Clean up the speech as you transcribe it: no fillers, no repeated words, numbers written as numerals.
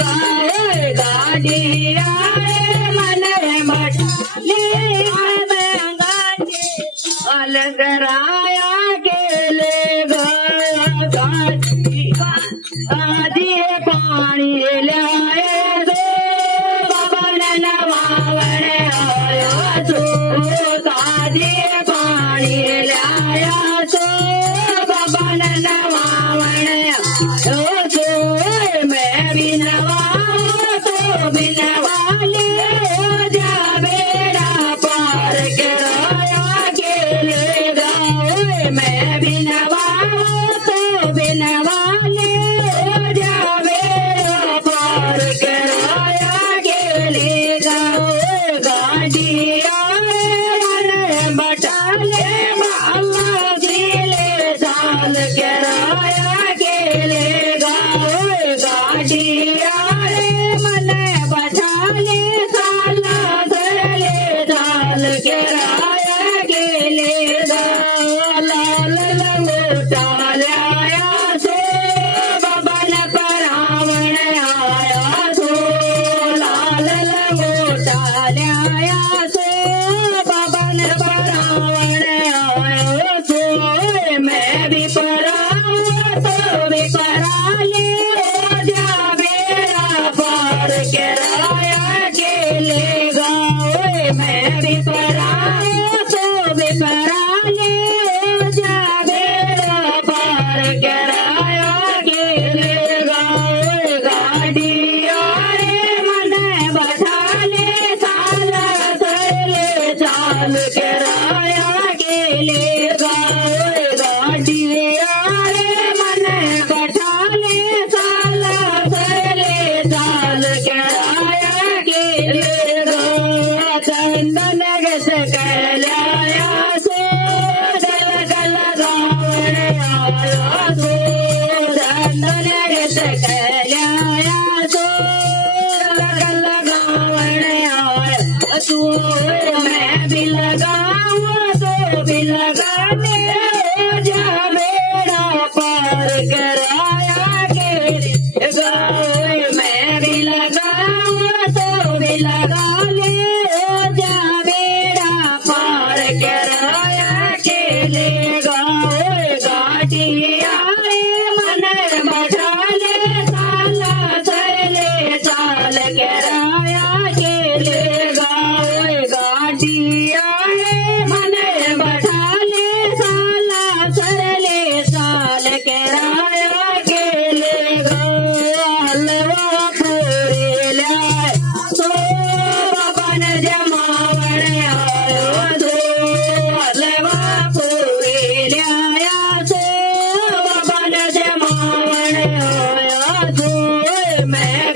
गावे गाड़िया मन बटाले अलगराया गेले गाड़ी आदि पानी लाए दो बबन नवावन आया सो दादी पानी लाया सो बबन नवावन आया सो मैं भी नवा तो भी नवाले जा बेड़ा पार कराया गेले गावे मैं भी नवा तो भी नवाले जा बेड़ा पार कराया गेले गावे गाड़िया मन बटाले मामा गिले साल कराया गेले गावे गाड़िया मन बटाले साला धरले साल कराया गेले लाल लंगोटा लाया सो बबन परावण आया सो लाल लंगोटा लाया सो बबन परावण आया सो मैं भी पराऊं तो भी पराले जा बेड़ा पार कराया गेले गावे मैं भी पराऊं तो भी पराले जा बेड़ा पार कराया गेले गावे गाड़िया मन बठाले साला सरले चाल कराया गेले गावे गाड़िया मन बठाले साला सरले चाल कराया गेले चंदन गस कहलाया सो दल गल गावण आया सो चंदन गस कहलाया सो दल गल गावण आया सो मैं भी लगाऊं तो भी लगाने जा बेड़ा पार कराया गेले गावे मैं भी लगाऊं तो भी लगा ले जा बेड़ा पार कराया गेले गावे गाड़िया मन बटाले साला सरले साल कराया गेले गावे गाड़िया मन बटाले साला सरले साल कराया गेले हलवा पूरी लाए सो बबन जमावण आयो सो हलवा पूरी लाया सो बबन जमावण आया सो मैं